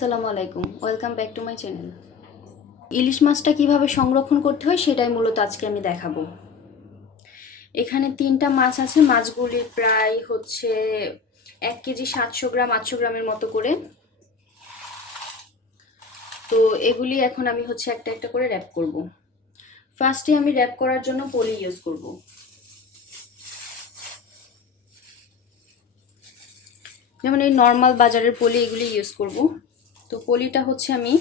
আসসালামু আলাইকুম, welcome back to my channel. ইলিশ মাছটা কিভাবে সংরক্ষণ করতে হয় সেটাই মূলত আজকে আমি দেখাবো। এখানে 3টা মাছ আছে, মাছগুলি প্রায় 1 কেজি 700 গ্রাম 800 গ্রামের মতো করে। তো এগুলি এখন আমি একটা একটা করে র্যাপ করব। ফার্স্টে আমি র্যাপ করার জন্য পলি ইউজ করব। যেমন এই নর্মাল বাজারের পলি এগুলি ইউজ করব। তো পলিটা আমি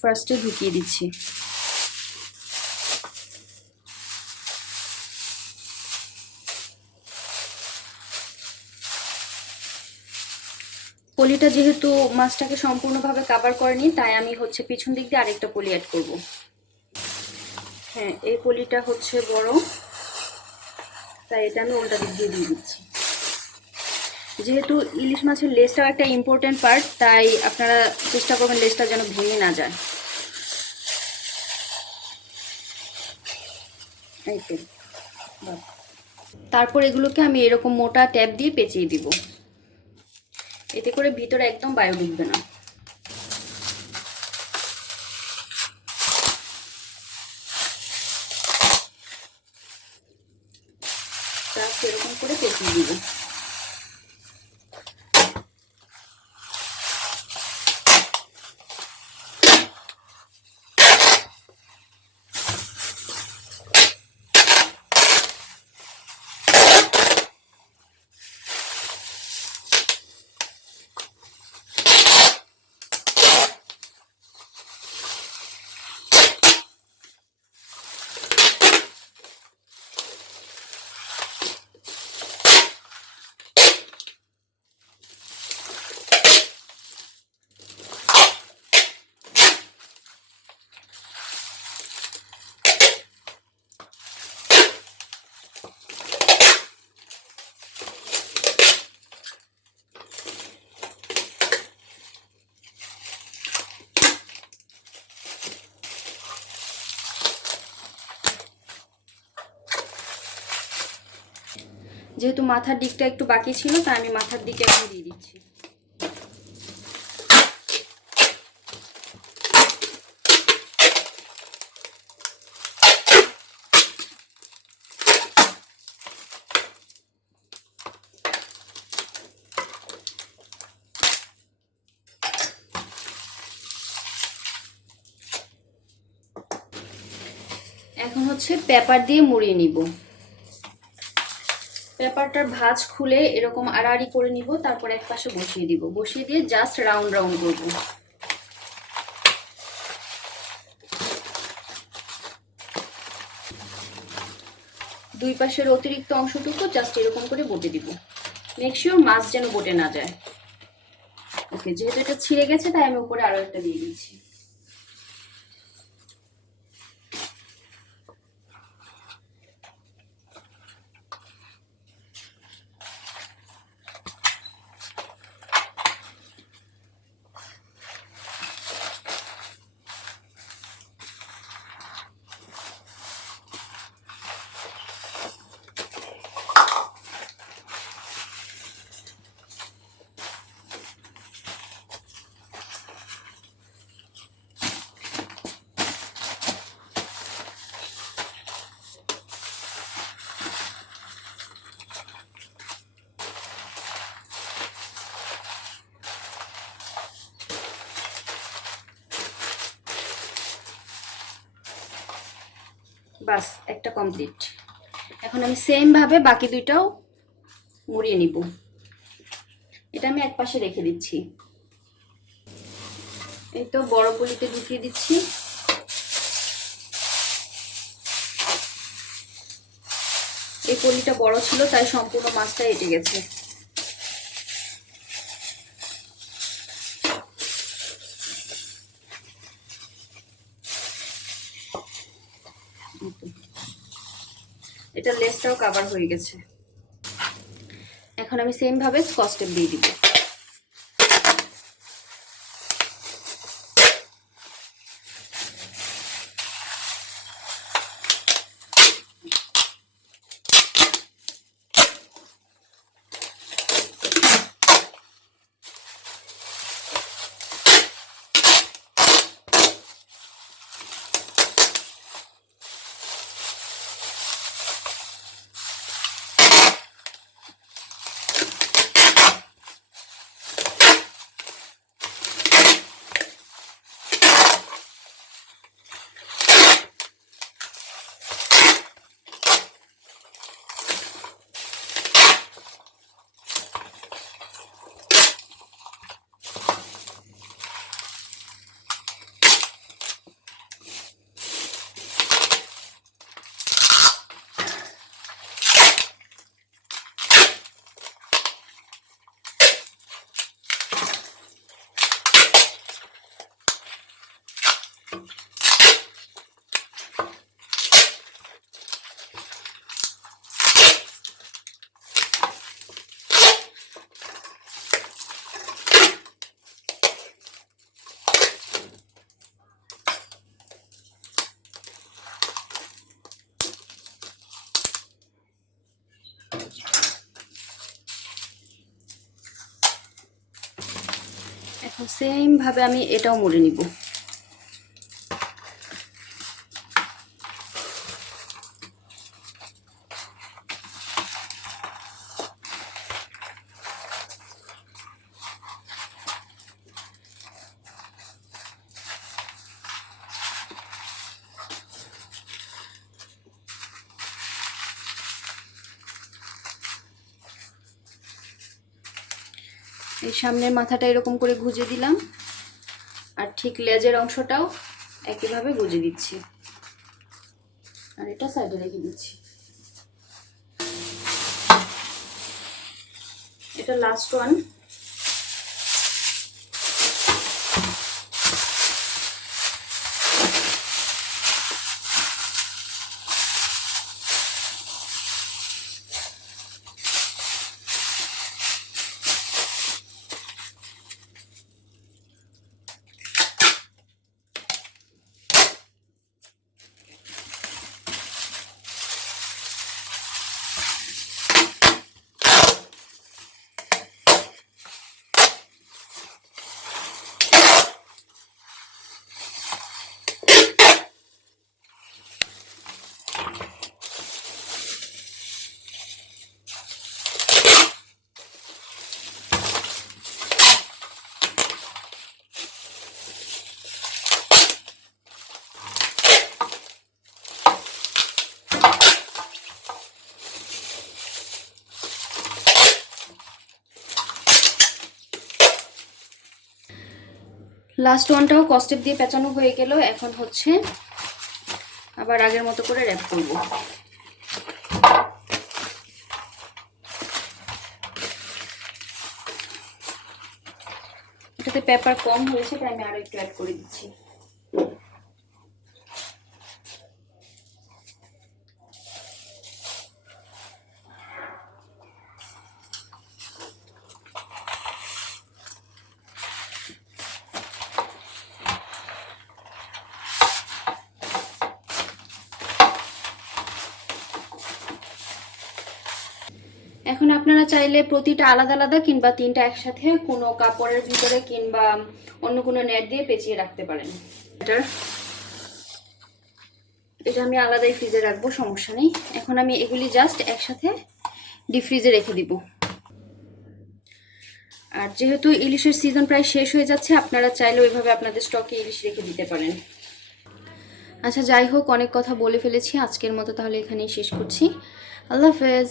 ফার্স্টে ঢুকিয়ে দিচ্ছি। পলিটা যেহেতু মাছটাকে সম্পূর্ণভাবে কভার করেনি, তাই আমি পিছন দিক দিয়ে আরেকটা পলি অ্যাড করব। হ্যাঁ, এই পলিটা বড়, তাই এটা আমি উল্টা দিক দিয়ে দিয়ে দিচ্ছি। যেহেতু ইলিশ মাছের লেজটাও একটা ইম্পর্টেন্ট পার্ট, তাই আপনারা চেষ্টা করবেন লেজটা যেন ভেঙে না যায়। এই তো, তারপর এগুলোকে আমি এরকম মোটা ট্যাপ দিয়ে পেঁচিয়ে দিব, এতে করে ভিতরে একদম বায়ু ঢুকবে না। এরকম করে পেঁচিয়ে দিব। যেহেতু মাথার দিকটা একটু বাকি ছিল, তাই আমি মাথার দিকে এখন দিয়ে দিচ্ছি। এখন পেপার দিয়ে মুড়িয়ে নিব। পেপারটার ভাঁজ খুলে এরকম আড়াআড়ি করে নিব, তারপর এক পাশে বসিয়ে দিব। বসিয়ে দিয়ে জাস্ট রাউন্ড রাউন্ড করব। দুই পাশের অতিরিক্ত অংশটুকু জাস্ট এরকম করে বটে দিব। মেক শিওর মাছ যেন বটে না যায়। ওকে, যেহেতু এটা ছিঁড়ে গেছে, তাই আমি উপরে আরো একটা দিয়ে দিচ্ছি। বাস, একটা কমপ্লিট। এখন আমি সেম ভাবে বাকি দুইটাও মুড়িয়ে নিব। এটা আমি এক পাশে রেখে দিচ্ছি। এই তো বড় পলিতে ঢুকিয়ে দিচ্ছি। এই পলিটা বড় ছিল, তাই সম্পূর্ণ মাছটা এঁটে গেছে। এটা লেজটাও কভার হয়ে গেছে। এখন আমি সেম ভাবে স্কচ টেপ দিয়ে দিব। সেম ভাবে আমি এটাও মুড়ে নিব। এই সামনের মাথাটা এরকম করে গুজে দিলাম, আর ঠিক লেজের অংশটাও একইভাবে গুজে দিচ্ছি, আর এটা সাইডে রেখে দিচ্ছি। এটা লাস্ট ওয়ান। লাস্ট ওয়ানটাও কস্টেপ দিয়ে পেঁচানো হয়ে গেল। এখন হচ্ছে আবার আগের মতো করে র্যাপ করব। এটাতে পেপার কম হয়েছে, তাই আমি আরো একটু অ্যাড করে দিচ্ছি। এখন আপনারা চাইলে প্রতিটা আলাদা আলাদা কিংবা তিনটা একসাথে কোনো কাপড়ের ভিতরে কিংবা অন্য কোনো নেট দিয়ে পেঁচিয়ে রাখতে পারেন। এটা আমি আলাদাই ফ্রিজে রাখবো, সমস্যা নেই। এখন আমি এগুলি জাস্ট একসাথে ডিপ ফ্রিজে রেখে দিব। আর যেহেতু ইলিশের সিজন প্রায় শেষ হয়ে যাচ্ছে, আপনারা চাইলে ওইভাবে আপনাদের স্টকে ইলিশ রেখে দিতে পারেন। আচ্ছা, যাই হোক, অনেক কথা বলে ফেলেছি আজকের মতো, তাহলে এখানেই শেষ করছি। আল্লাহ হাফেজ।